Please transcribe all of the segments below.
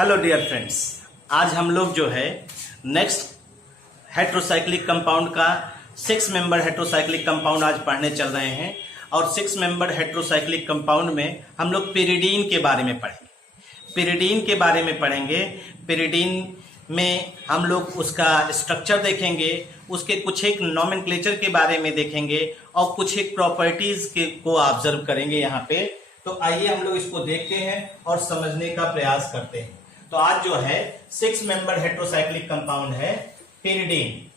Hello dear friends, आज हम लोग जो है नेक्स्ट हेट्रोसाइक्लिक कंपाउंड का 6 मेंबर हेट्रोसाइक्लिक कंपाउंड आज पढ़ने चल रहे हैं। और 6 मेंबर हेट्रोसाइक्लिक कंपाउंड में हम लोग पिरिडीन के बारे में पढ़ेंगे। पिरिडीन में हम लोग उसका स्ट्रक्चर देखेंगे, उसके कुछ एक नॉमेनक्लेचर के बारे में देखेंगे और कुछ एक प्रॉपर्टीज को ऑब्जर्व करेंगे यहाँ पे। तो आइए हम लोग इसको देखते हैं और समझने का प्रयास करते हैं। तो आज जो है 6 मेंबर हेट्रोसाइक्लिक कंपाउंड है पिरिडीन।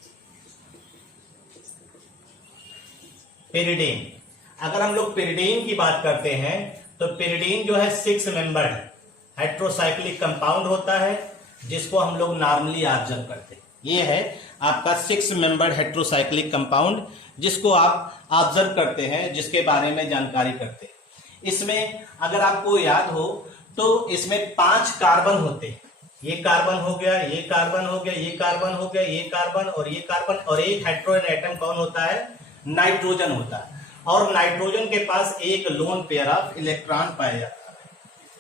अगर हम लोग पिरिडीन की बात करते हैं तो पिरिडीन जो है 6 मेंबर हेट्रोसाइक्लिक कंपाउंड होता है, जिसको हम लोग नॉर्मली ऑब्जर्व करते हैं। ये है आपका 6 मेंबर हेट्रोसाइक्लिक कंपाउंड, जिसको आप ऑब्जर्व करते हैं, जिसके बारे में जानकारी करते हैं। इसमें अगर आपको याद हो तो इसमें 5 कार्बन होते हैं। ये कार्बन हो गया, ये कार्बन हो गया, ये कार्बन हो गया, ये कार्बन और ये कार्बन, और एक हाइड्रोजन एटम कौन होता है? नाइट्रोजन होता है। और नाइट्रोजन के पास एक लोन पेयर ऑफ इलेक्ट्रॉन पाया जाता है।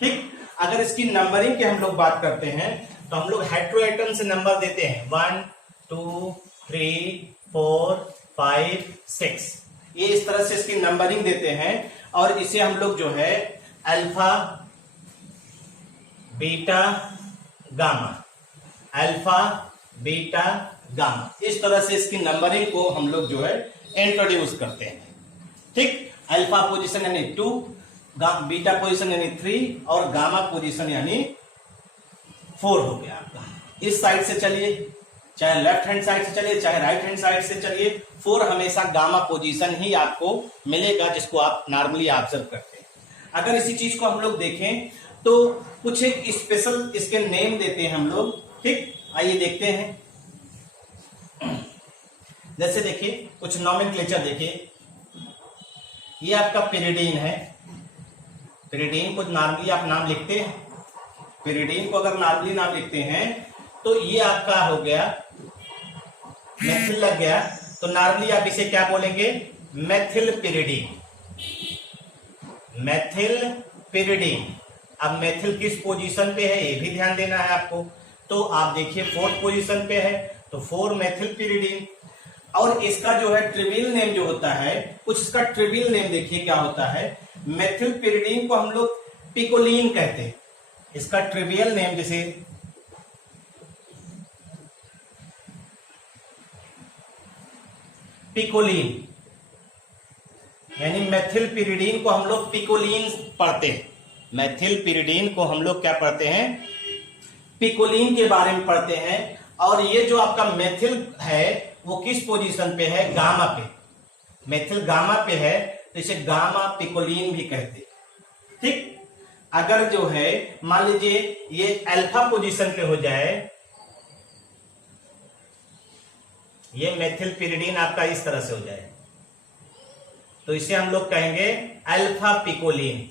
ठीक, अगर इसकी नंबरिंग की हम लोग बात करते हैं तो हम लोग हेट्रोएटम से नंबर देते हैं 1 2 3 4 5 6। ये इस तरह से इसकी नंबरिंग देते हैं और इसे हम लोग जो है अल्फा बीटा गामा इस तरह से इसकी नंबरिंग को हम लोग जो है इंट्रोड्यूस करते हैं। ठीक, अल्फा पोजीशन यानी 2, बीटा पोजीशन यानी 3 और गामा पोजीशन यानी 4 हो गया आपका। इस साइड से चलिए, चाहे लेफ्ट हैंड साइड से चलिए चाहे राइट हैंड साइड से चलिए, 4 हमेशा गामा पोजीशन ही आपको मिलेगा, जिसको आप नॉर्मली ऑब्जर्व करते हैं। अगर इसी चीज को हम लोग देखें तो कुछ एक स्पेशल इसके नेम देते हैं हम लोग। ठीक, आइए देखते हैं। जैसे देखिए कुछ नॉमेनक्लेचर देखिए, ये आपका पिरिडीन है। पिरिडीन को नॉर्मली आप नाम लिखते हैं, पिरिडीन को अगर नॉर्मली नाम लिखते हैं तो ये आपका हो गया मेथिल लग गया, तो नॉर्मली आप इसे क्या बोलेंगे? Methyl pyridine. अब मेथिल किस पोजीशन पे है ये भी ध्यान देना है आपको। तो आप देखिए 4th पोजीशन पे है, तो 4 मेथिल पिरिडीन। और इसका जो है ट्रिवियल नेम जो होता है, कुछ इसका ट्रिवियल नेम देखिए क्या होता है। मेथिल पिरिडीन को हम लोग पिकोलीन कहते हैं। इसका ट्रिवियल नेम जैसे पिकोलीन, यानी मेथिल पिरिडीन को हम लोग पिकोलीन पढ़ते हैं। मेथिल पिरिडीन को हम लोग क्या पढ़ते हैं? पिकोलीन के बारे में पढ़ते हैं। और ये जो आपका मेथिल है वो किस पोजीशन पे है? गामा पे। मेथिल गामा पे है तो इसे गामा पिकोलीन भी कहते हैं। ठीक, अगर जो है मान लीजिए ये अल्फा पोजीशन पे हो जाए, ये मेथिल पिरिडीन आपका इस तरह से हो जाए, तो इसे हम लोग कहेंगे अल्फा पिकोलीन।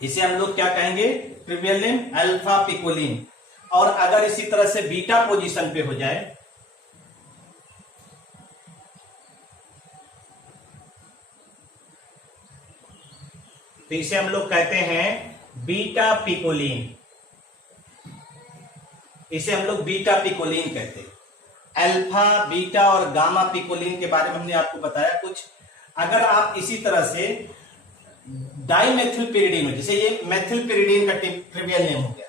इसे हम लोग क्या कहेंगे? Trivial name alpha picoline. और अगर इसी तरह से बीटा पोजीशन पे हो जाए, तो इसे हम लोग कहते हैं बीटा पिकोलीन। इसे हम लोग बीटा पिकोलीन कहते हैं। अल्फा, बीटा और गामा पिकोलीन के बारे में हमने आपको बताया कुछ। अगर आप इसी तरह से डाइमेथिल पिरिडीन, जैसे ये मेथिल पिरिडीन का ट्रिवियल नेम हो गया,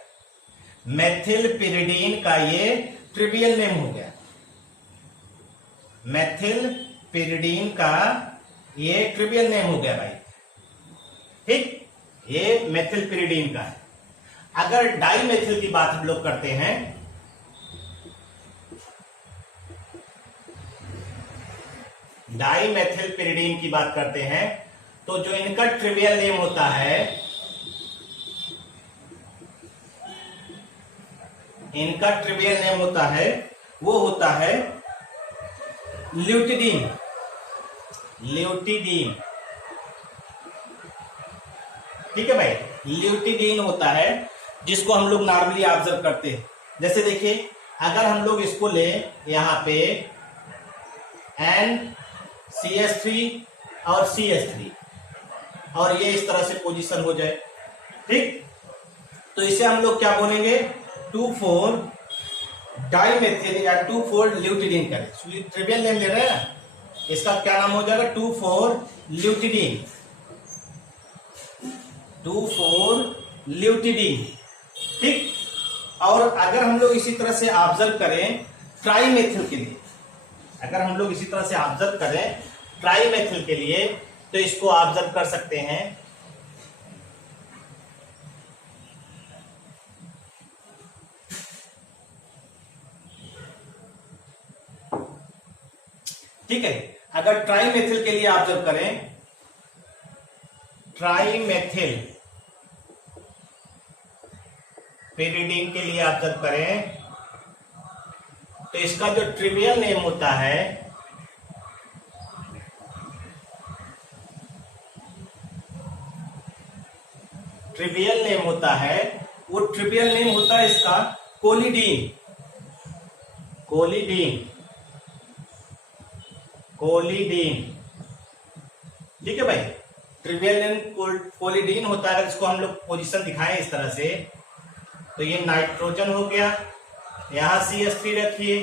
मेथिल पिरिडीन का ये ट्रिवियल नेम हो गया, मेथिल पिरिडीन का ये ट्रिवियल नेम हो गया भाई। ठीक, ये मेथिल पिरिडीन का है। अगर डाइमेथिल की बात हम लोग करते हैं, डाइमेथिल पिरिडीन की बात करते हैं, तो जो इनका ट्रिवियल नेम होता है, इनका ट्रिवियल नेम होता है वो होता है ल्यूटिडीन। ठीक है भाई, ल्यूटिडीन होता है, जिसको हम लोग नॉर्मली ऑब्जर्व करते हैं। जैसे देखिए अगर हम लोग इसको ले यहां पे NCH3 और CH3 और ये इस तरह से पोजीशन हो जाए, ठीक, तो इसे हम लोग क्या बोलेंगे, 2,4 डाइमेथिल या 2,4 ल्यूटिडीन करें। ट्रिवियल नेम ले रहे हैं ना, इसका क्या नाम हो जाएगा, 2,4 ल्यूटिडीन, 2,4 ल्यूटिडीन। ठीक। और अगर हम लोग इसी तरह से ऑब्जर्व करें ट्राइमेथिल के लिए, अगर हम लोग इसी तरह से ऑब्जर्व करें ट्राइमेथिल के लिए, तो इसको ऑब्जर्व कर सकते हैं, ठीक है। अगर ट्राइमेथिल के लिए ऑब्जर्व करें, ट्राइमेथिल पिरिडीन के लिए ऑब्जर्व करें, तो इसका जो ट्रिवियल नेम होता है, ट्रिवियल नेम होता है, वो ट्रिवियल नेम होता है इसका कोलिडीन, कोलिडीन, कोलिडीन। ठीक है भाई, ट्रिवियल नेम कोलिडीन होता है। अगर इसको हम लोग पोजीशन दिखाएं इस तरह से, तो ये नाइट्रोजन हो गया, यहां CH3 रखिए,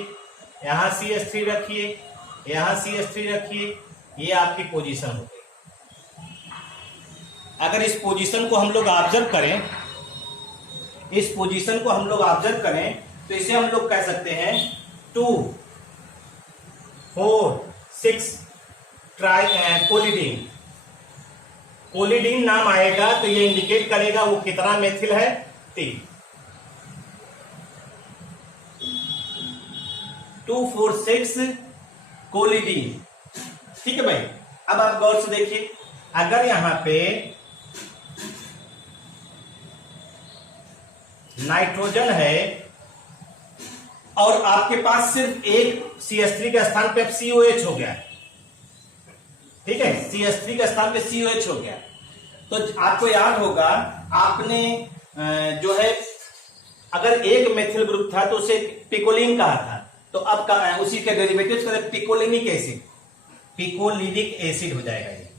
यहां CH3 रखिए, यहां CH3 रखिए, ये आपकी पोजीशन हो गई। अगर इस पोजीशन को हम लोग ऑब्जर्व करें, इस पोजीशन को हम लोग ऑब्जर्व करें, तो इसे हम लोग कह सकते हैं 2, 4, 6 कोलिडीन। कोलिडीन नाम आएगा तो ये इंडिकेट करेगा वो कितना मेथिल है, 3। 2, 4, 6 कोलिडीन। ठीक है भाई। अब आप गौर से देखिए, अगर यहां पे नाइट्रोजन है और आपके पास सिर्फ एक CH3 के स्थान पे COH हो गया, ठीक है, CH3 के स्थान पे COH हो गया, तो आपको याद होगा आपने जो है अगर एक मेथिल ग्रुप था तो उसे पिकोलिन कहा था, तो अब उसी के डेरिवेटिव्स का पिकोलिनिक एसिड, पिकोलिनिक एसिड हो जाएगा, ये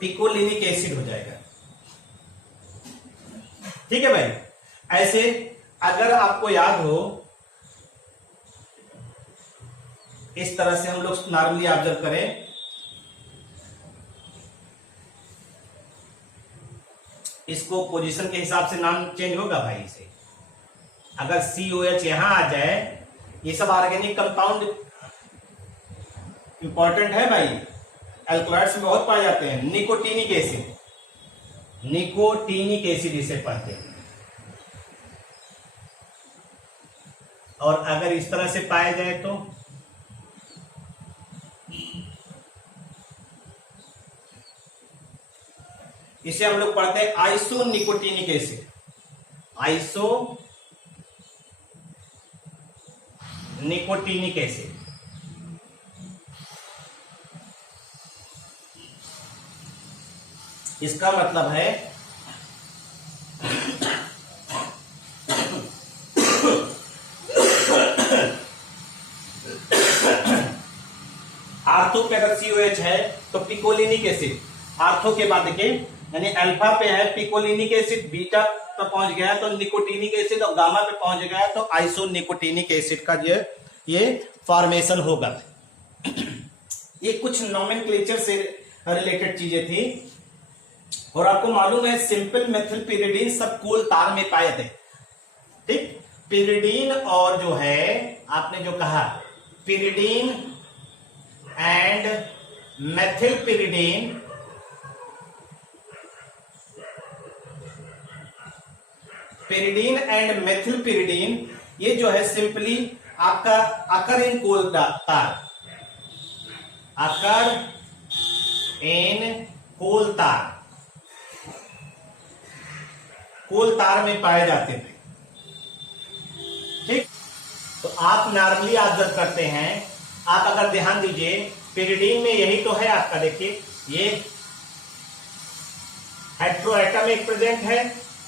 पिकोलिनिक एसिड हो जाएगा। ठीक है भाई। ऐसे अगर आपको याद हो, इस तरह से हम लोग नॉर्मली ऑब्जर्व करें, इसको पोजीशन के हिसाब से नाम चेंज होगा भाई इसे। अगर COH यहां आ जाए, ये सब ऑर्गेनिक कंपाउंड इंपॉर्टेंट है भाई, एल्कलॉइड्स में बहुत पाए जाते हैं। निकोटीनिक एसिड, निकोटीनिक एसिड इसे पढ़ते हैं। और अगर इस तरह से पाया जाए तो इसे हम लोग पढ़ते हैं iso nicotinic acid, iso nicotinic acid. इसका मतलब है आर्थो पे अगर COH है तो पिकोलिनिक एसिड, आर्थो के बाद देखिए यानी अल्फा पे है पिकोलिनिक एसिड, बीटा पे पहुंच गया तो निकोटीनिक एसिड, और गामा पे पहुंच गया तो आइसो निकोटीनिक एसिड का ये फॉर्मेशन होगा। ये कुछ नोमेनक्लेचर से रिलेटेड चीजें थी। और आपको मालूम है सिंपल मेथिल पिरिडीन सब कोल तार में पाए थे। ठीक, पिरिडीन और जो है आपने जो कहा pyridine and methyl pyridine, pyridine and methyl pyridine, ये जो है सिंपली आपका अकर इन कोल तार, अकर इन कोल तार, कोल तार में पाए जाते थे। ठीक, तो आप नॉर्मली ऑब्जर्व करते हैं, आप अगर ध्यान दीजिए पिरिडीन में यही तो है आपका, देखिए ये हेट्रोएटम एक प्रेजेंट है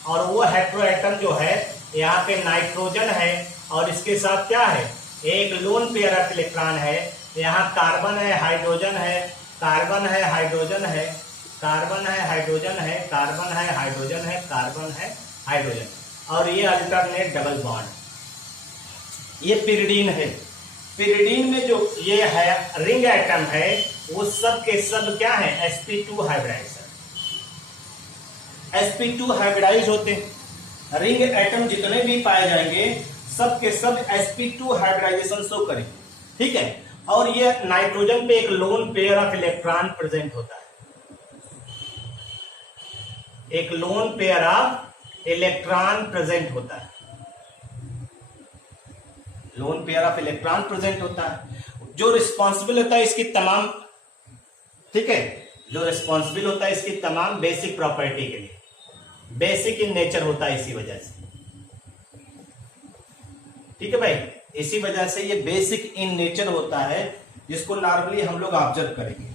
और वो हेट्रोएटम जो है यहाँ पे नाइट्रोजन है और इसके साथ क्या है एक लोन पेयर ऑफ इलेक्ट्रॉन है, यहाँ कार्बन है, हाइड्रोजन है, कार्बन है, हाइड्रोजन है, कार्बन है, हाइड्रोजन है, कार्बन है, हाइड्रोजन है, कार्बन है, हाइड्रोजन, और ये अल्टरनेट डबल बॉन्ड, ये पिरिडीन है। पिरिडीन में जो ये है रिंग एटम है वो सब के सब क्या है, sp2 हाइब्रिडाइज। sp2 हाइब्रिडाइज होते हैं। रिंग एटम जितने भी पाए जाएंगे सब के सब sp2 हाइब्रिडाइजेशन शो करेंगे, ठीक है। और ये नाइट्रोजन पे एक loan pair of electron present होता है, एक loan pair of electron present होता है, lone pair of electron present होता है। जो रिस्पॉन्सिबल होता है इसकी तमाम, ठीक है, जो रिस्पॉन्सिबल होता है इसकी तमाम बेसिक प्रॉपर्टी के लिए, बेसिक इन नेचर होता है इसी वजह से, ठीक है भाई। इसी वजह से ये बेसिक इन नेचर होता है जिसको नॉर्मली हम लोग ऑब्जर्व करेंगे,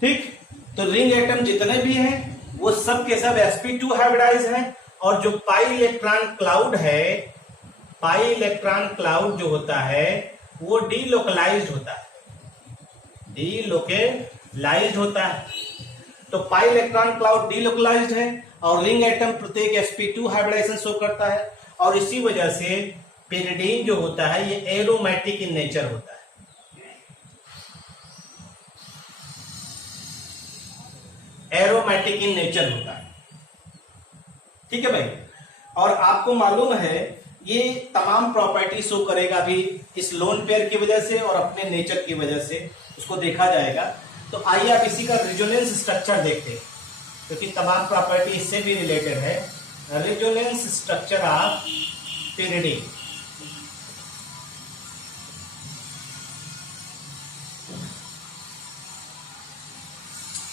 ठीक। तो रिंग एटम जितने भी हैं वो सब के सब sp2 हाइब्रिडाइज हैं। और जो पाई इलेक्ट्रॉन क्लाउड है, पाई इलेक्ट्रॉन क्लाउड जो होता है वो डीलोकलाइज्ड होता है, डीलोकलाइज्ड होता है। तो पाई इलेक्ट्रॉन क्लाउड डीलोकलाइज्ड है और रिंग एटम प्रत्येक sp2 हाइब्रिडाइजेशन शो करता है। और इसी वजह से पिरिडीन जो होता है ये एरोमेटिक इन नेचर होता है, एरोमेटिक इन नेचर होता है, ठीक है भाई। और आपको मालूम है ये तमाम प्रॉपर्टी शो करेगा भी इस लोन पेयर की वजह से और अपने नेचर की वजह से, उसको देखा जाएगा। तो आइए आप इसी का रेजोनेंस स्ट्रक्चर देखते हैं, क्योंकि तमाम प्रॉपर्टी इससे भी रिलेटेड है। रेजोनेंस स्ट्रक्चर ऑफ पिरिडीन,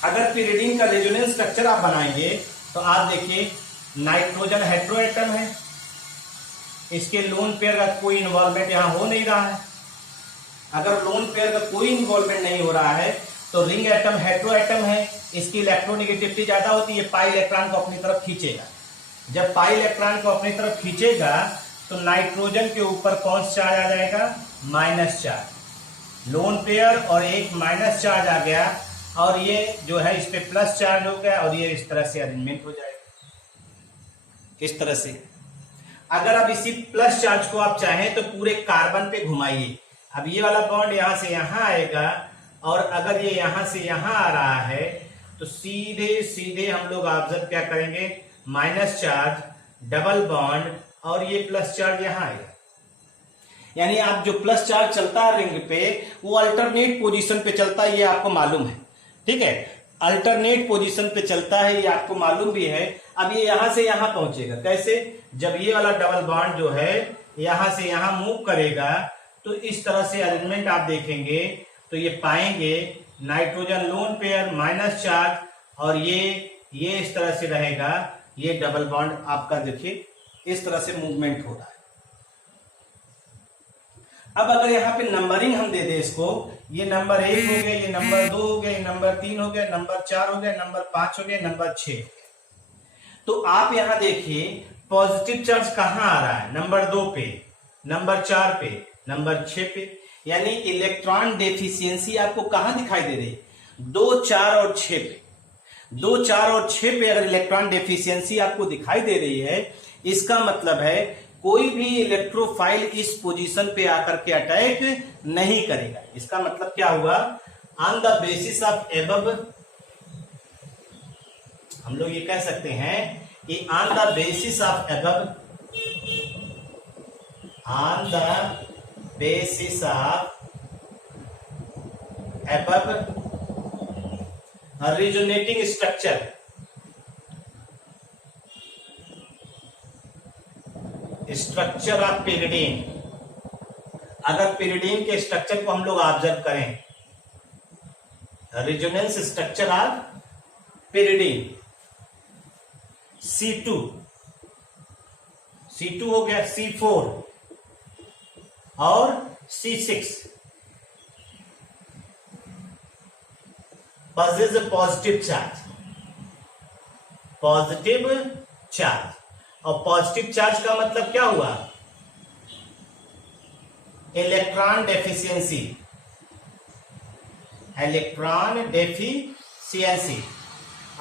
अगर पिरिडीन का रेजोनेंस स्ट्रक्चर आप बनाएंगे तो आप देखिए नाइट्रोजन हेट्रो एटम है, इसके लोन पेयर का कोई इन्वॉल्वमेंट यहां हो नहीं रहा है। अगर लोन पेयर का कोई इन्वॉल्वमेंट नहीं हो रहा है तो रिंग एटम हेट्रो एटम है, इसकी इलेक्ट्रोनेगेटिविटी ज्यादा होती है, पाई इलेक्ट्रॉन को अपनी तरफ खींचेगा। जब पाई इलेक्ट्रॉन को अपनी तरफ खींचेगा तो नाइट्रोजन के ऊपर कौन सा चार्ज आ जाएगा, माइनस चार्ज, लोन पेयर और एक माइनस चार्ज आ गया, और ये जो है इस पे प्लस चार्ज हो गया, और ये इस तरह से अरेंजमेंट हो जाएगा, इस तरह से। अगर अब इसी प्लस चार्ज को आप चाहें तो पूरे कार्बन पे घुमाइए। अब ये वाला बॉन्ड यहां से यहां आएगा, और अगर ये यहां से यहां आ रहा है तो सीधे सीधे हम लोग ऑब्जर्व क्या करेंगे, माइनस चार्ज, डबल बॉन्ड, और ये प्लस चार्ज यहां आएगा। यानी आप जो प्लस चार्ज चलता है रिंग पे वो अल्टरनेट पोजीशन पे चलता है, ये आपको मालूम है, ठीक है। अल्टरनेट पोजीशन पे चलता है, ये आपको मालूम भी है। अब ये यहां से यहां पहुंचेगा कैसे, जब ये वाला डबल बॉन्ड जो है यहां से यहां मूव करेगा तो इस तरह से अरेंजमेंट आप देखेंगे तो ये पाएंगे nitrogen lone pair minus charge, और ये इस तरह से रहेगा, ये डबल बॉन्ड आपका देखिए इस तरह से मूवमेंट हो रहा है। अब अगर यहाँ पे नंबरिंग हम दे दे इसको, ये नंबर 1 हो गया, ये नंबर 2 हो गया, ये नंबर 3 हो गया, नंबर 4 हो गया, नंबर 5 हो गया, नंबर 6 हो गया। तो आप यहां देखिए पॉजिटिव चार्ज कहां आ रहा है, नंबर 2 पे, नंबर 4 पे, नंबर 6 पे। यानी इलेक्ट्रॉन डेफिशिएंसी आपको कहां दिखाई दे रही है, 2, 4 और 6 पे। 2, 4 और 6 पे अगर इलेक्ट्रॉन डेफिशिएंसी आपको दिखाई दे रही है, इसका मतलब है कोई भी इलेक्ट्रोफाइल इस पोजीशन पे आकर के अटैक नहीं करेगा। इसका मतलब क्या हुआ, on the basis of above, हम लोग ये कह सकते हैं कि on the basis of above, on the basis of above resonating structure, structure of pyridine, अगर पिरिडीन के स्ट्रक्चर को हम लोग ऑब्जर्व करें, resonance structure of pyridine, C2 हो गया, C4 और C6 possess positive charge, positive charge. और पॉजिटिव चार्ज का मतलब क्या हुआ, electron deficiency, electron deficiency. CN_C।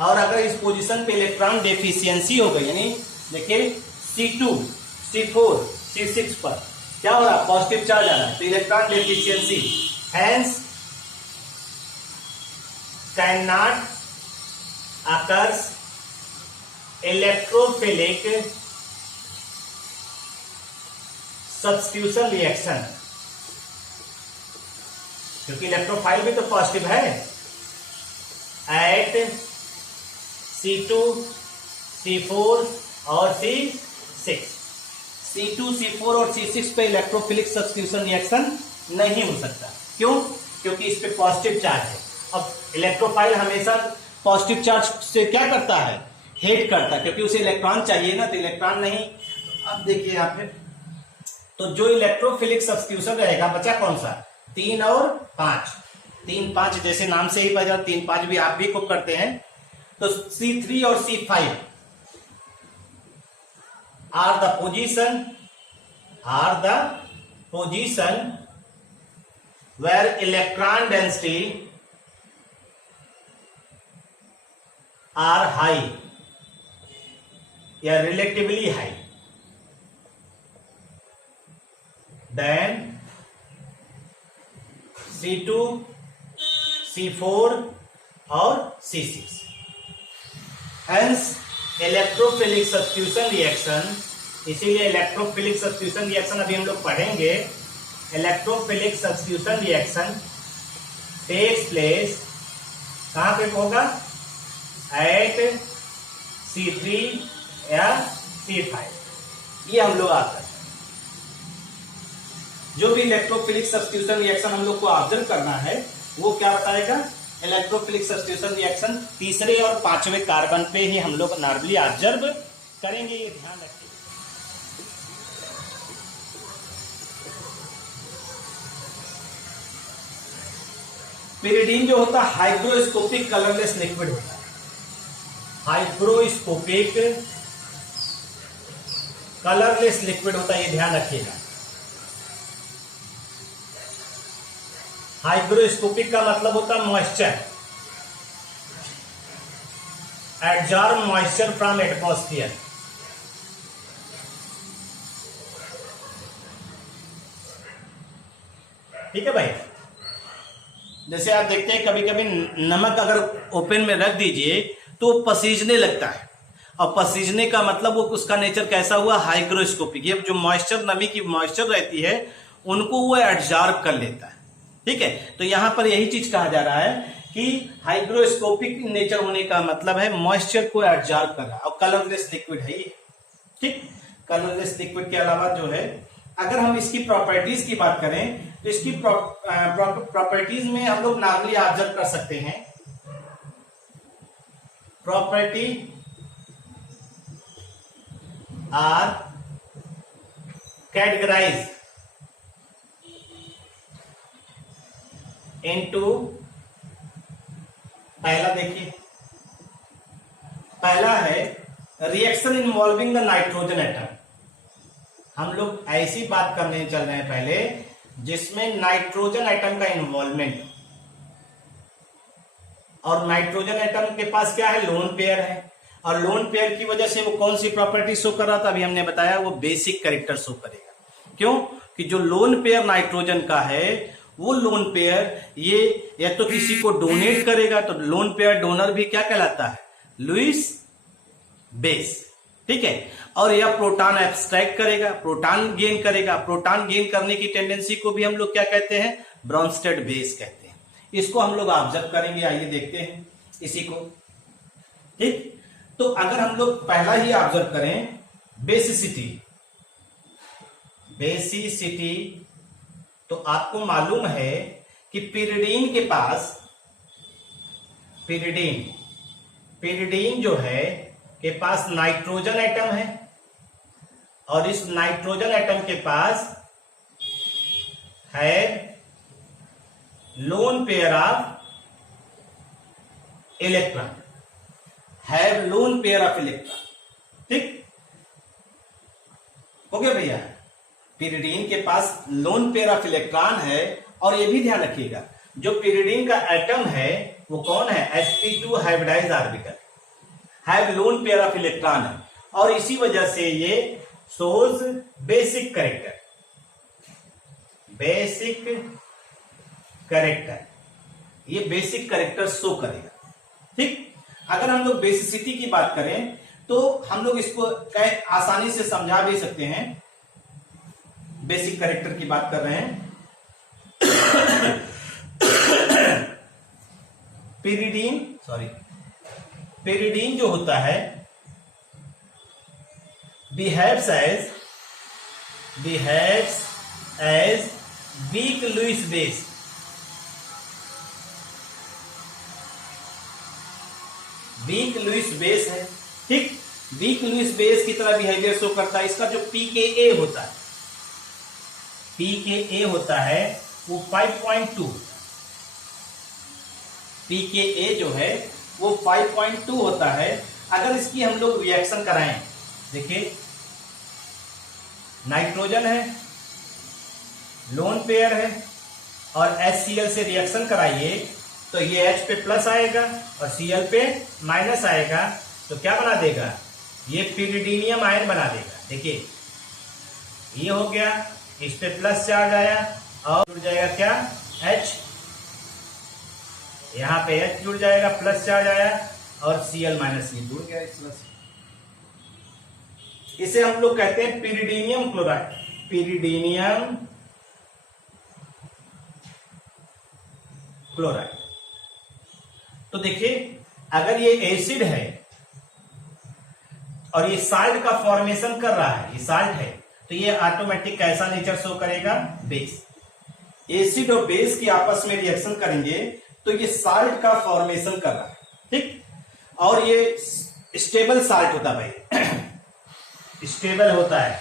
और अगर इस पोजीशन पे इलेक्ट्रॉन डेफिशिएंसी हो गई, यानी देखिए C2, C4, C6 पर क्या हो रहा है, पॉजिटिव चार्ज आ रहा है, तो electron deficiency, hence can not occurs electrophilic substitution reaction, क्योंकि इलेक्ट्रोफाइल भी तो पॉजिटिव है, एट C2, C4 और C6। C2, C4 और C6 पे इलेक्ट्रोफिलिक सब्स्टिट्यूशन रिएक्शन नहीं हो सकता। क्यों? क्योंकि इस पे पॉजिटिव चार्ज है। अब इलेक्ट्रोफाइल हमेशा पॉजिटिव चार्ज से क्या करता है, हेट करता है, क्योंकि उसे इलेक्ट्रॉन चाहिए ना, तो इलेक्ट्रॉन नहीं। अब देखिए यहाँ पे तो जो इलेक्ट्रोफिलिक सब्स्टिट्यूशन रहेगा बचा कौन सा, 3 और 5। 3, 5 जैसे नाम से ही पता, 3, 5 भी आप भी खूब करते हैं। तो C3 और C5 are the position where electron density are high या relatively high than C2, C4 और C6। Hence electrophilic substitution reaction, इसीलिए इलेक्ट्रोफिलिक सब्स्टिट्यूशन रिएक्शन अभी हम लोग पढ़ेंगे। Electrophilic substitution reaction takes place कहां पे होगा, एट C3 या C5। ये हम लोग आता है। जो भी इलेक्ट्रोफिलिक सब्स्टिट्यूशन रिएक्शन हम लोग को ऑब्जर्व करना है वो क्या बताएगा, इलेक्ट्रोफिलिक सब्स्टिट्यूशन रिएक्शन तीसरे और 5वें कार्बन पे ही हम लोग नॉर्मली ऑब्जर्व करेंगे, ये ध्यान रखिए। पिरिडीन जो होता है हाइग्रोस्कोपिक कलरलेस लिक्विड होता है, हाइग्रोस्कोपिक कलरलेस लिक्विड होता है, ये ध्यान रखिएगा। हाइग्रोस्कोपिक का मतलब होता है moisture, absorb moisture from atmosphere. ठीक है भाई, जैसे आप देखते हैं कभी कभी नमक अगर ओपन में रख दीजिए तो पसीजने लगता है, और पसीजने का मतलब वो उसका नेचर कैसा हुआ, हाइग्रोस्कोपिक। ये जो मॉइस्चर, नमी की मॉइस्चर रहती है उनको वो एब्जॉर्ब कर लेता है। ठीक है, तो यहां पर यही चीज कहा जा रहा है कि हाइग्रोस्कोपिक नेचर होने का मतलब है मॉइस्चर को एब्जॉर्ब कर रहा है, और कलरलेस लिक्विड है ये। ठीक, कलरलेस लिक्विड के अलावा जो है, अगर हम इसकी प्रॉपर्टीज की बात करें तो इसकी प्रॉपर्टीज में हम लोग नॉर्मली ऑब्जर्व कर सकते हैं। प्रॉपर्टी आर कैटेगराइज इनटू, पहला देखिए, पहला है reaction involving the nitrogen atom. हम लोग ऐसी बात करने चल रहे हैं पहले जिसमें नाइट्रोजन एटम का इन्वॉल्वमेंट, और नाइट्रोजन एटम के पास क्या है, लोन पेयर है, और लोन पेयर की वजह से वो कौन सी प्रॉपर्टी शो कर रहा था, अभी हमने बताया, वो बेसिक कैरेक्टर शो करेगा। क्यों? कि जो लोन पेयर नाइट्रोजन का है वो लोन पेयर ये या तो किसी को डोनेट करेगा, तो लोन पेयर डोनर भी क्या कहलाता है, लुईस बेस। ठीक है, और यह प्रोटॉन एब्स्ट्रैक्ट करेगा, प्रोटॉन गेन करेगा। प्रोटॉन गेन करने की टेंडेंसी को भी हम लोग क्या कहते हैं, ब्रॉन्स्टेड बेस कहते हैं। इसको हम लोग ऑब्जर्व करेंगे, आइए देखते हैं इसी को। ठीक, तो अगर हम लोग पहला ही ऑब्जर्व करें बेसिसिटी, बेसिसिटी, तो आपको मालूम है कि पिरिडीन के पास, पिरिडीन जो है के पास नाइट्रोजन एटम है, और इस नाइट्रोजन एटम के पास है लोन पेयर ऑफ इलेक्ट्रॉन, है लोन पेयर ऑफ इलेक्ट्रॉन। ठीक हो गया भैया, पिरिडीन के पास लोन पेयर ऑफ इलेक्ट्रॉन है। और ये भी ध्यान रखिएगा, जो पिरिडीन का एटम है वो कौन है? sp2 hybridised orbital, have lone pair of electron है, और इसी वजह से ये shows basic character, basic character, ये बेसिक कैरेक्टर शो करेगा। ठीक, अगर हम लोग बेसिसिटी की बात करें तो हम लोग इसको आसानी से समझा भी सकते हैं। बेसिक कैरेक्टर की बात कर रहे हैं। पेरिडीन जो होता है behaves as weak Lewis base, weak Lewis base है। ठीक, वीक लुईस बेस की तरह बिहेवियर शो करता है। इसका जो pKa होता है, pKa होता है वो 5.2, pKa जो है वो 5.2 होता है। अगर इसकी हम लोग रिएक्शन कराएं, देखिए नाइट्रोजन है, लोन पेयर है, और HCl से रिएक्शन कराइए तो ये H पे प्लस आएगा और Cl पे माइनस आएगा, तो क्या बना देगा? ये पिरिडीनियम आयन बना देगा। देखिए ये हो गया, इस पे प्लस चार्ज आया और जुड़ जाएगा क्या? H, यहां पे H जुड़ जाएगा, प्लस चार्ज आया और Cl माइनस ये जुड़ गया इस तरह से। इसे हम लोग कहते हैं पिरिडीनियम क्लोराइड, पिरिडीनियम क्लोराइड। तो देखिए अगर ये एसिड है और ये साल्ट का फॉर्मेशन कर रहा है, ये साल्ट है, तो ये ऑटोमेटिक कैसा नेचर शो करेगा? बेस। एसिड और बेस की आपस में रिएक्शन करेंगे तो ये साल्ट का फॉर्मेशन कर रहा है। ठीक, और ये स्टेबल साल्ट होता है भाई, स्टेबल होता है,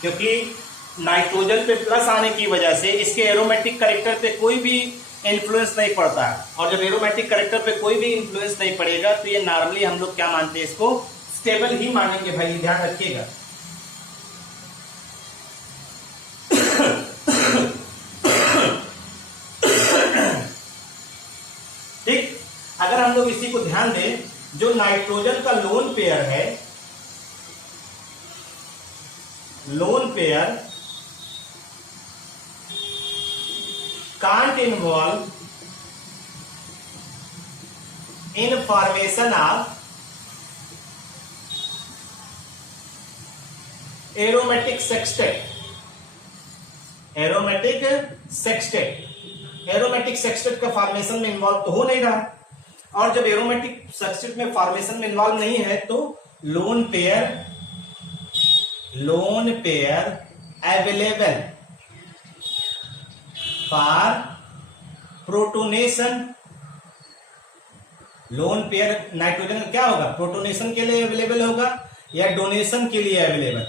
क्योंकि नाइट्रोजन पे प्लस आने की वजह से इसके एरोमेटिक कैरेक्टर पे कोई भी इन्फ्लुएंस नहीं पड़ता है। और जब एरोमेटिक कैरेक्टर पे कोई भी इन्फ्लुएंस नहीं पड़ेगा तो ये नॉर्मली हम लोग क्या मानते हैं? इसको स्टेबल ही मानेंगे भाई, ध्यान रखिएगा। ठीक, अगर हम लोग इसी को ध्यान दें, जो नाइट्रोजन का लोन पेयर है, lone pair can't involve in formation of aromatic sextet, aromatic sextet. Aromatic sextet का फॉर्मेशन में इन्वॉल्व तो हो नहीं रहा, और जब एरोमेटिक सेक्सटेट में फॉर्मेशन में इन्वॉल्व नहीं है तो loan pair available for protonation. Lone pair nitrogen का क्या होगा? प्रोटोनेशन के लिए अवेलेबल होगा या डोनेशन के लिए अवेलेबल।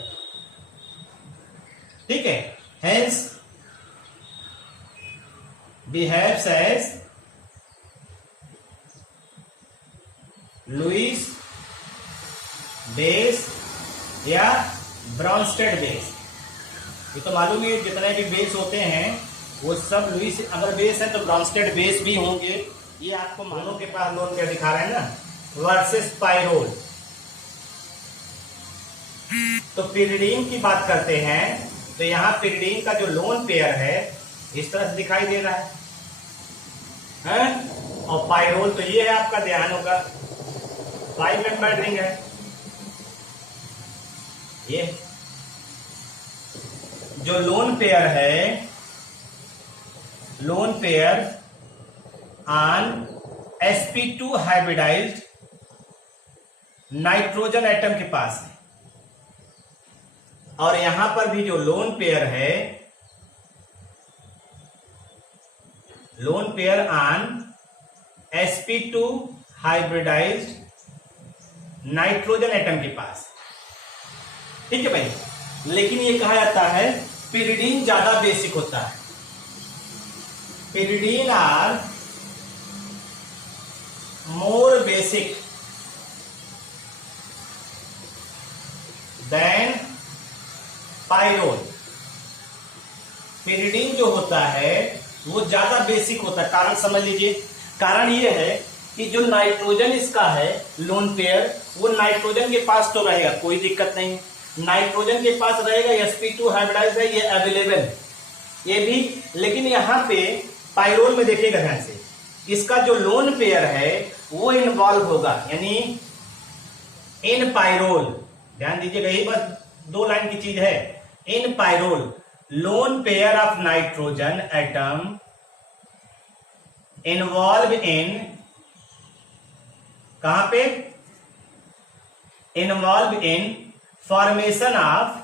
ठीक है, hence behaves as Lewis base या ब्रॉन्स्टेड बेस। ये तो मालूम है जितने भी बेस होते हैं वो सब लुईस, अगर बेस है तो ब्रॉन्स्टेड बेस भी होंगे। ये आपको दोनों के पास लोन पेयर दिखा रहे हैं ना, वर्सेस पाइरोल। तो पिरिडीन की बात करते हैं तो यहां पिरिडीन का जो लोन पेयर है इस तरह से दिखाई दे रहा है? और पाइरोल तो ये है, आपका ध्यान होगा 5 मेंबर्ड रिंग है। ये जो लोन पेयर है, lone pair on sp2 hybridised nitrogen atom के पास है, और यहां पर भी जो लोन पेयर है, lone pair on sp2 hybridised nitrogen atom के पास। ठीक है भाई, लेकिन ये कहा जाता है पिरिडीन ज्यादा बेसिक होता है। Pyridine are more basic than pyrrole. Pyridine जो होता है वो ज्यादा बेसिक होता है। कारण समझ लीजिए, कारण ये है कि जो नाइट्रोजन इसका है लोन पेयर, वो नाइट्रोजन के पास तो रहेगा, कोई दिक्कत नहीं, नाइट्रोजन के पास रहेगा, sp2 हाइब्रिडाइज है, ये अवेलेबल है ये भी। लेकिन यहाँ पे पाइरोल में देखिएगा ध्यान से, इसका जो लोन पेयर है वो इन्वॉल्व होगा, यानी इन पाइरोल, ध्यान दीजिएगा, यही बस 2 लाइन की चीज है। In pyrrole lone pair of nitrogen atom involve in, कहां पे, involve in formation of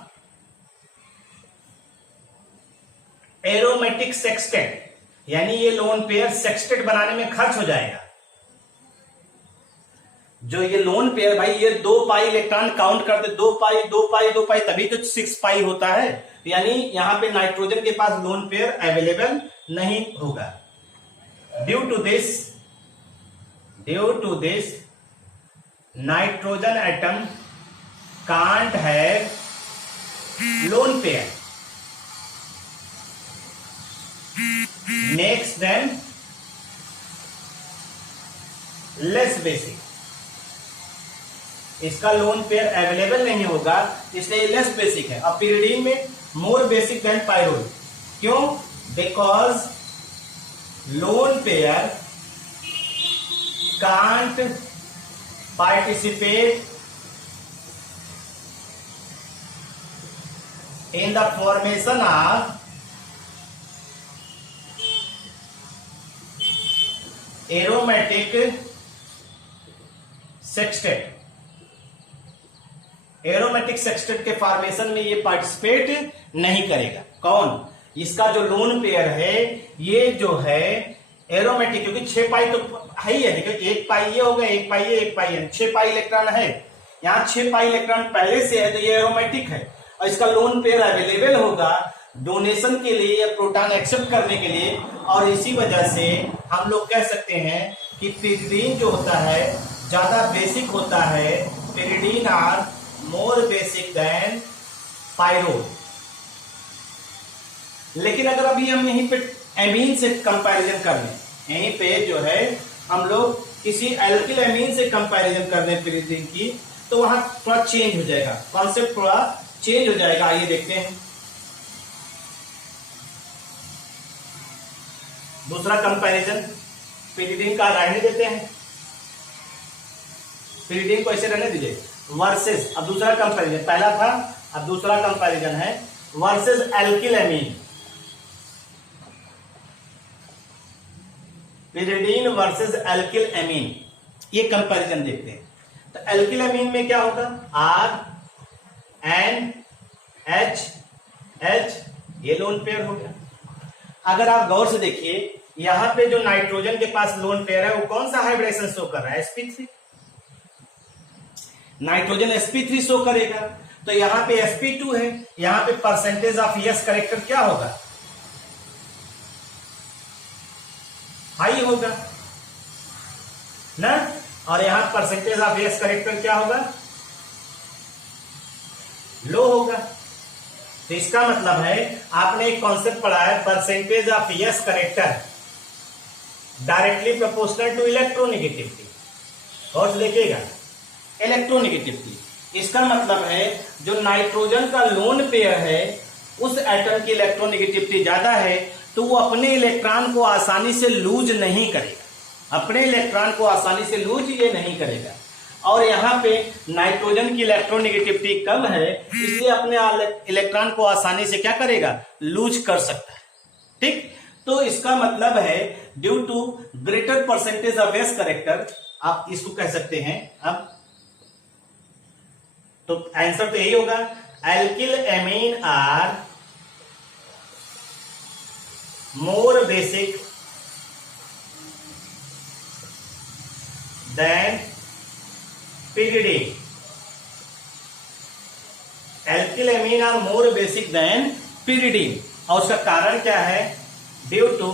aromatic sextet, यानी ये लोन पेयर सेक्सटेट बनाने में खर्च हो जाएगा। जो ये लोन पेयर भाई, ये 2 पाई इलेक्ट्रॉन काउंट करते, 2 पाई 2 पाई 2 पाई, तभी तो 6 पाई होता है, यानी यहां पे नाइट्रोजन के पास लोन पेयर अवेलेबल नहीं होगा। Due to this nitrogen atom can't have lone pair, makes them less basic। इसका लोन पेयर अवेलेबल नहीं होगा, इसलिए लेस बेसिक है। अब pyridine में मोर बेसिक देन पाइरोल, क्यों? Because lone pair can't participate in the formation of aromatic sextet. Aromatic sextet के formation में ये पार्टिसिपेट नहीं करेगा। कौन? इसका जो लोन पेयर है, ये जो है एरोमेटिक, क्योंकि 6 पाई तो है ही है, देखिए 1 पाई ये हो गया, 1 पाई ये, 1 पाई है, 6 पाई इलेक्ट्रॉन है, यहां 6 पाई इलेक्ट्रॉन पहले से है, तो ये एरोमेटिक है, और इसका लोन पेयर अवेलेबल होगा डोनेशन के लिए या प्रोटॉन एक्सेप्ट करने के लिए। और इसी वजह से हम लोग कह सकते हैं कि pyridine जो होता है ज्यादा बेसिक होता है, pyridine are more basic than pyrrole. लेकिन अगर अभी हम यहीं पे एमीन से कंपैरिजन कर लें, यहीं पे जो है हम लोग किसी एल्किल एमीन से कंपैरिजन कर लें pyridine की, तो वहां थोड़ा चेंज हो जाएगा, कॉन्सेप्ट थोड़ा चेंज हो जाएगा। आइए देखते हैं दूसरा कंपैरिजन। pyridine का रहने देते हैं, pyridine को ऐसे रहने दीजिए, वर्सेस, अब दूसरा कंपैरिजन, पहला था अब दूसरा कंपैरिजन है versus alkyl amine. pyridine versus alkyl amine, ये कंपैरिजन देखते हैं। तो एल्किल एमीन में क्या होगा? RNH, ये लोन पेयर हो गया। अगर आप गौर से देखिए, यहां पे जो नाइट्रोजन के पास लोन पेयर है वो कौन सा हाइब्रिडेशन शो कर रहा है? sp3। नाइट्रोजन sp3 शो करेगा, तो यहां पे sp2 है, यहां पे परसेंटेज ऑफ यस करेक्टर क्या होगा? हाई होगा ना, और यहां परसेंटेज ऑफ यस करेक्टर क्या होगा? लो होगा। तो इसका मतलब है, आपने एक कॉन्सेप्ट पढ़ा है, percentage of S character directly proportional to electronegativity, और देखिएगा इलेक्ट्रोनेगेटिविटी। इसका मतलब है जो नाइट्रोजन का लोन पेयर है उस एटम की इलेक्ट्रोनेगेटिविटी ज्यादा है, तो वो अपने इलेक्ट्रॉन को आसानी से लूज नहीं करेगा, अपने इलेक्ट्रॉन को आसानी से लूज ये नहीं करेगा। और यहाँ पे नाइट्रोजन की इलेक्ट्रोनेगेटिविटी कम है, इसलिए अपने इलेक्ट्रॉन को आसानी से क्या करेगा? लूज कर सकता है। ठीक, तो इसका मतलब है due to greater percentage of S character, आप इसको कह सकते हैं। अब तो आंसर तो यही होगा, alkyl amine are more basic than pyridine। Alkyl amine are more basic than pyridine, और उसका कारण क्या है? Due to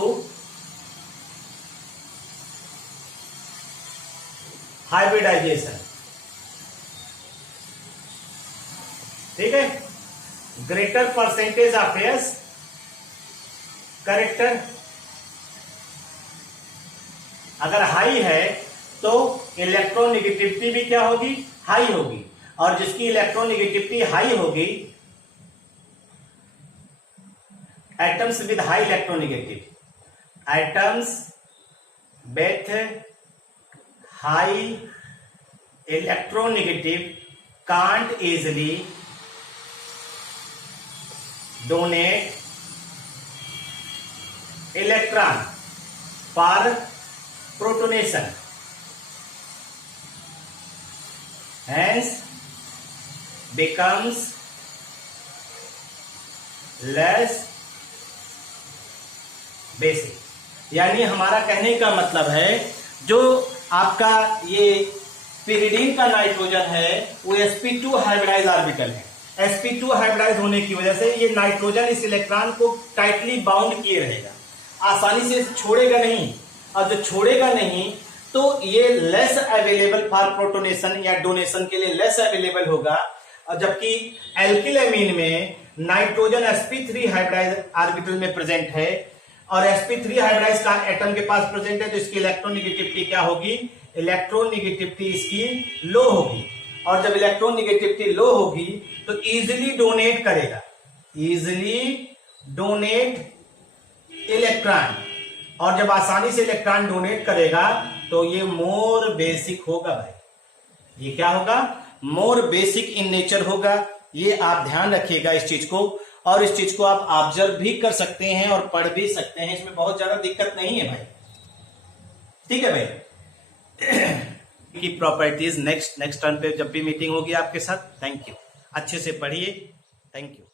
hybridisation. ठीक है, greater percentage of S character अगर हाई है तो इलेक्ट्रोनेगेटिविटी भी क्या होगी, हाई होगी, और जिसकी इलेक्ट्रोनेगेटिविटी हाई होगी, atoms with high electronegative, atoms with high electronegative can't easily donate electron for protonation, hence becomes less basic। यानी हमारा कहने का मतलब है जो आपका ये पिरिडीन का नाइट्रोजन है वो sp2 हाइब्रिडाइज ऑर्बिटल है। sp2 हाइब्रिडाइज होने की वजह से ये नाइट्रोजन इस इलेक्ट्रॉन को टाइटली बाउंड किए रहेगा, आसानी से छोड़ेगा नहीं, और जो छोड़ेगा नहीं तो ये लेस अवेलेबल फॉर प्रोटोनेशन या डोनेशन के लिए लेस अवेलेबल होगा। और जबकि एल्किल एमीन में नाइट्रोजन sp3 हाइब्रिडाइज ऑर्बिटल में प्रेजेंट है और sp3 हाइब्रिडाइज का एटम के पास प्रेजेंट है, तो इसकी इलेक्ट्रोनेगेटिविटी क्या होगी, इलेक्ट्रोनेगेटिविटी इसकी लो होगी। और जब इलेक्ट्रोनेगेटिविटी लो होगी तो इजीली डोनेट करेगा, इजीली डोनेट इलेक्ट्रॉन, और जब आसानी से इलेक्ट्रॉन डोनेट करेगा तो ये मोर बेसिक होगा भाई। ये क्या होगा, मोर बेसिक इन नेचर होगा। ये आप ध्यान रखिएगा इस चीज को, और इस चीज को आप ऑब्जर्व भी कर सकते हैं और पढ़ भी सकते हैं, इसमें बहुत ज्यादा दिक्कत नहीं है भाई। ठीक है भाई। की प्रॉपर्टीज नेक्स्ट टर्न पे जब भी मीटिंग होगी आपके साथ। थैंक यू, अच्छे से पढ़िए। Thank you.